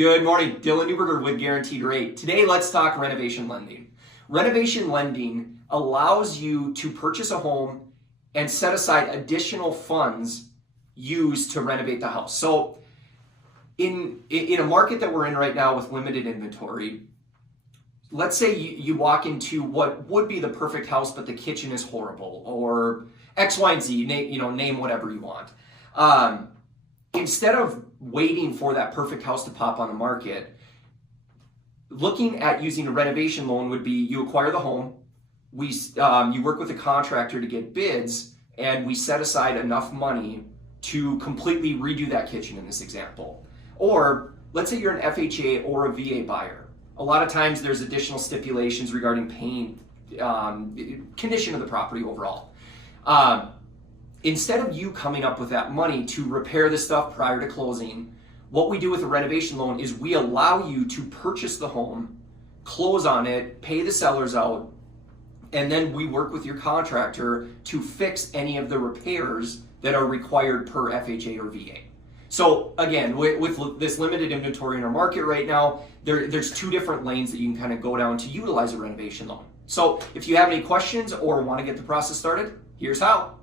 Good morning, Dylan Newberger with Guaranteed Rate. Today, let's talk renovation lending. Renovation lending allows you to purchase a home and set aside additional funds used to renovate the house. So in a market that we're in right now with limited inventory, let's say you walk into what would be the perfect house, but the kitchen is horrible, or X, Y, and Z, name whatever you want. Instead of waiting for that perfect house to pop on the market, looking at using a renovation loan would be you acquire the home, you work with a contractor to get bids, and we set aside enough money to completely redo that kitchen in this example. Or let's say you're an FHA or a VA buyer. A lot of times there's additional stipulations regarding paint, condition of the property overall. Instead of you coming up with that money to repair the stuff prior to closing, what we do with a renovation loan is we allow you to purchase the home, close on it, pay the sellers out, and then we work with your contractor to fix any of the repairs that are required per FHA or VA. So again, with this limited inventory in our market right now, there's two different lanes that you can kind of go down to utilize a renovation loan. So if you have any questions or want to get the process started, here's how.